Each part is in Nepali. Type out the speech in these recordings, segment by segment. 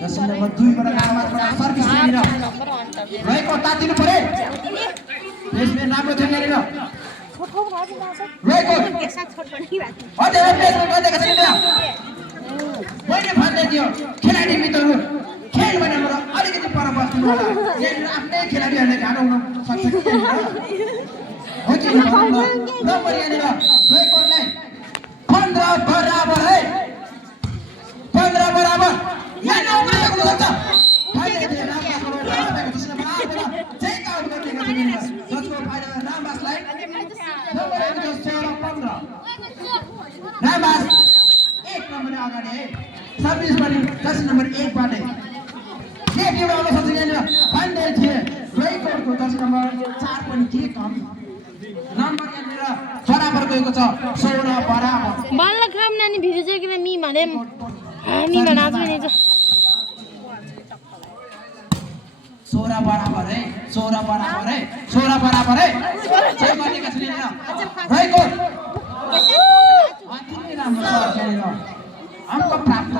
जर्सी नम्बर 2 बाट रामबासबाट सर्भिस लिएर रहेको तातिनु पर्यो प्लेसमेन्ट राम्रो थियो यहाँनिर रहेको अझै प्लेसमेन्ट गरिदिएको छैन मैले भन्दै थियो खेलाडी मित्रहरू खेल भने हाम्रो अलिकति पर बस्नु होला यहाँनिर आफ्नै खेलाडीहरूले घाँडो हुन सक्छ कि हो कि नम्बर यहाँनिर रहेकोलाई 15 बराबर है 15 बराबर यहाँ नम्बर सक्छ फाइदा दिएर रामबासको त्यसमा मात्र चाहिँ काउन्ट गरिदिएको छ जसको फाइदा रामबासलाई नम्बर 15 रामबास 1 नम्बरले अगाडि है सर्भिस पनि जर्सी नम्बर 1 बाटै एक एउटा आउन सक्छ यहाँनिर भन्दै थिए रहेकोको जर्सी नम्बर 4 पनि के कम नम्बर यहाँनिर बराबर गएको छ 16 बराबर बल्ल खाम नानी भिडियो चाहिँ किन मी भने हामी भनाज भने 16 बराबर है 16 बराबर है 16 बराबर है चाहिँ गरेका छन् यहाँनिर रहेको अति नै राम्रो छ यहाँनिर अंक प्राप्त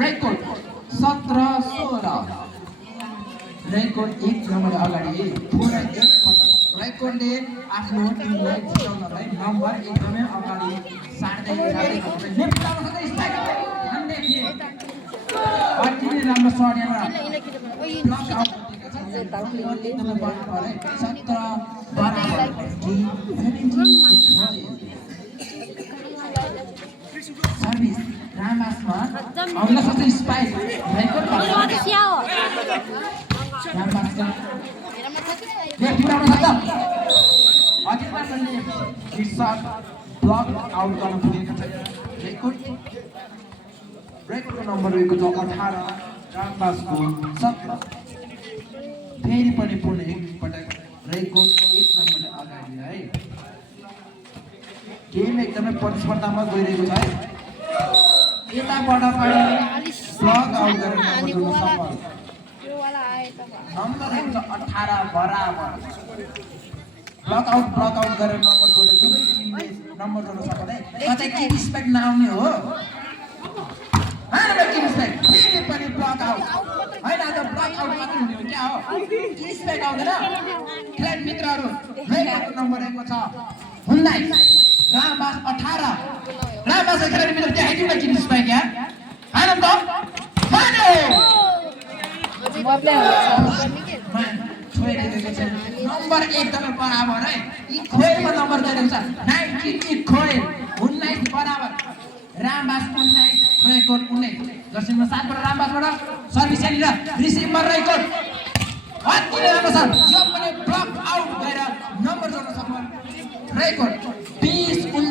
रेकर्ड 17-16 रेकर्ड 1 नम्बर अगाडि पुरा एक पटक रेकर्डले आफ्नो टिमलाई जिताउनलाई नम्बर एकदमै अगाडि सार्दै नेपालमा सधैँ स्ट्राइक भन्दै थिए अति नै राम्रो शट यहाँ ब्लक आउट एकदमै बराबर है 17 बराबर सर्भिस रामबासमा अग्ला सबै स्पाइक रेकर्ड रामबासका एक पुरानो सक्छ अघिल्ला पनि हिट ब्लक आउट गर्न पुगेका छन् रेकर्डको नम्बर रहेको छ 18 रामबासको 17 फेरि पनि पुनः एकपटक रेकर्ड 1 नम्बरले अगाडि है गेम एकदमै प्रतिस्पर्धामा गइरहेको छ है यताबाट पनि ब्लक आउट गरेर नम्बर जोड्न सफल नम्बर 18 बराबर ब्लक आउट गरेर नम्बर जोडे दुवै टिमले नम्बर जोड्न सफल है कतै के रिस्पेक्ट नआउने हो हैन के रिस्पेक्ट फेरि पनि ब्लक आउट हैन आज ब्लक आउट मात्र हुने हो क्या हो रिस्पेक्ट आउँदैन खेलाडी मित्रहरू रहेको नम्बर रहेको छ 19 रामबास 18 रामबास खेलाडी मित्र देखाइदिनु न के रिस्पेक्ट यार हैन त मान्यो नम्बर एकदमै बराबर है यी खोइलमा नम्बर दिएको छ 19 खोइल 19 बराबर रामबास 19 रेकर्ड 19 जर्सी नम्बर 7 बाट रामबासबाट सर्भिस यहाँनिर रिसिभर रेकर्ड अति नै राम्रो छ यो पनि ब्लक आउट भएर नम्बर जोड्न सफल रेकर्ड 20-19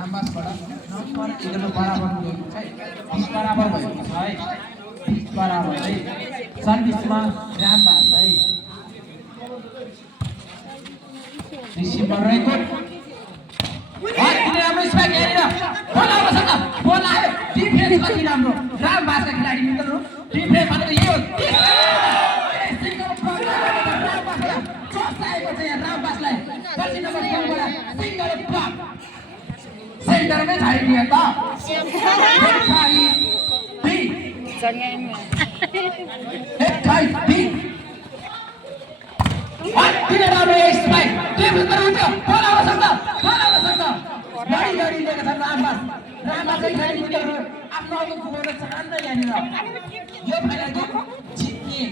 रामबासबाट नम्बर एकदमै बराबर पुगेको छ है 20 बराबर भएको छ है 20 बराबर है सर्भिसमा रामबास है रिसिभर रेकर्ड अति राम्रो स्पाइक यहाँनिर बोल आउन सक्छ बोल आयो डिफेन्स कति राम्रो रामबासका खेलाडी मित्रहरू डिफेन्स भनेको यही हो रामबासलाई जर्सी नम्बर 2 बाट सिंगल ब्लक सेन्टरमै झारिदियो त अति राम्रो स्पाइक डिफेन्स हुन्छ बोल आउन सक्छ गाडी लिएको छ रामबास खेलाडी मित्रहरू आफ्नो अघि पुग्न चाहन्छ यहाँनिर यो फाइनल गेम जित्ने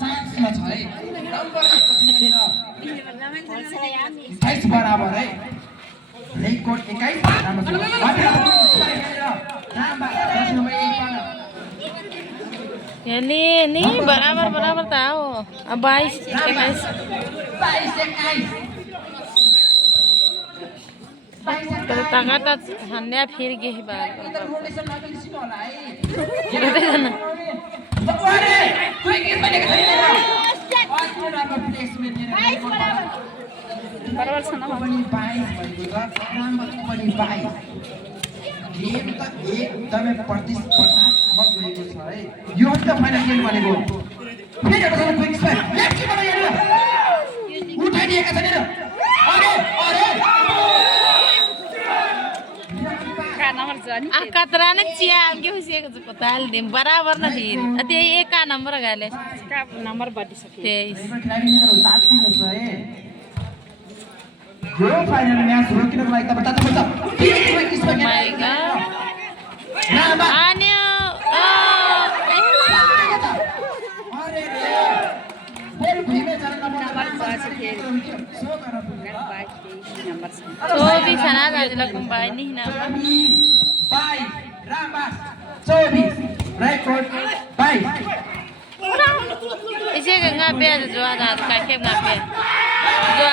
चान्समा छ है नम्बर 21 बराबर है रेकर्ड 21 राम्रो छ नि बराबर त हो अब 22-21 ताकत हन्या फिर गे बाल बराबर छ न पनि 22 भएको छ रामबास पनि 22 गेम त एकदमै प्रतिस्पर्धात्मक रहेको छ है यो त फाइनल गेम भनेको फेरि एउटा क्विक स्पाइक लेफ्ट किपर हेरेर उठाइदिएका छन् हेर अरे अरे कतरा न चिया के हुसिएको छ पताल दिम बराबर न दिए अते एक का नंबर गाले का नंबर बाटी सके 23 खेलाडी मित्रहरु साथ दिनुहोस् है यो फाइनल म्याच रोकिनको लागि तपाईँ तातो पर्छ माय गॉड आन्यो चौबीस ना जाजला कुंबाई नहीं ना 22 रामबास 24 रेकॉर्ड 22 इसे गंगा पे जो आधा का के गंगा पे जो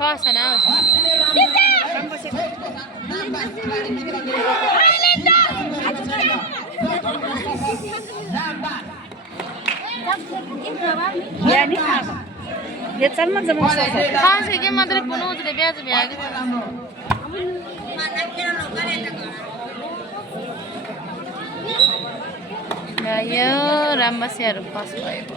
पास ना ये चल मत जमा खास है के मात्र पुनो उतरे ब्याज ब्याज यो रामबसियाहरु पास भएको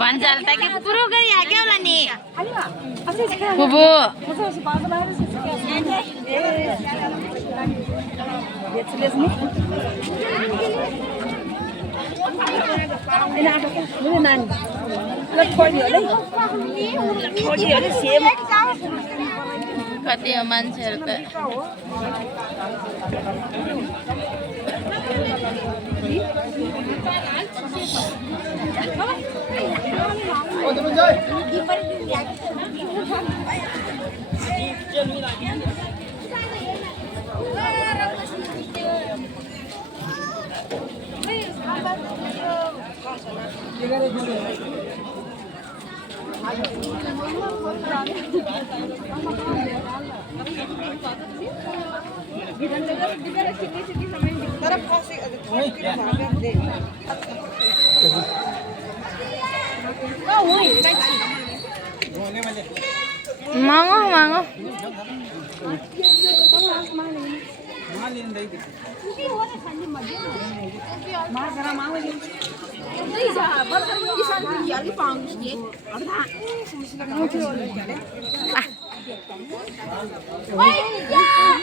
बन्जाल त के पुरो गरी आग्यो होला नि बुबु कति हो मान्छेहरु त मांगो मांगो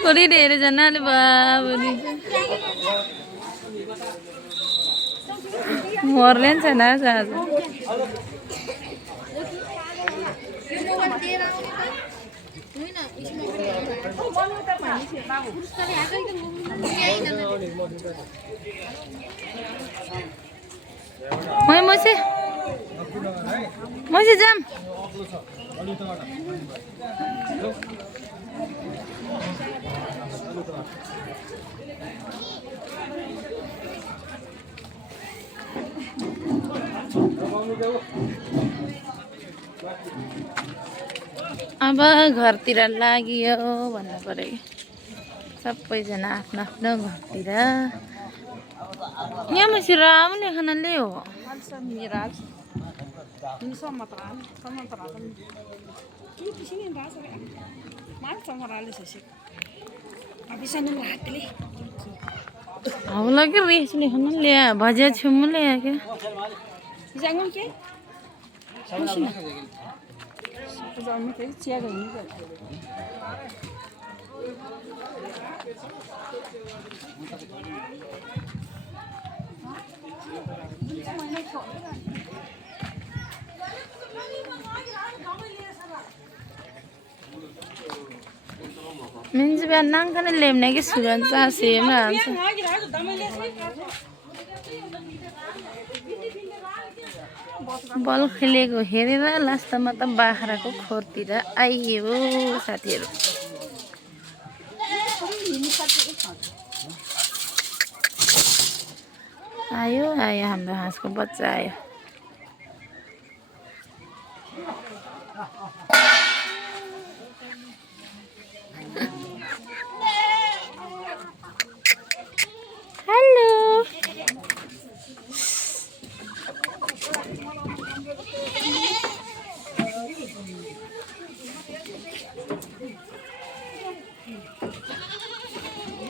कोरी धेरै जनाले बाबुनी मर्लेन छैन आज मैसे जाम अब घरतिर लाग्यो भन्नु पर्यो सबैजना आफ्नो आफ्नो घरतिर यहाँ मसी रामले खानाले हो हाउ लाग्यो रेसले खानाले भजिया छुमुले क्या Minji biar nang kan lem lagi suran sa sim lah. बल खेलेको हेरेर लास्टमा त बाख्राको खोरतिर आइयो साथीहरु आयो आयो हाम्रो हाँसको बच्चा आयो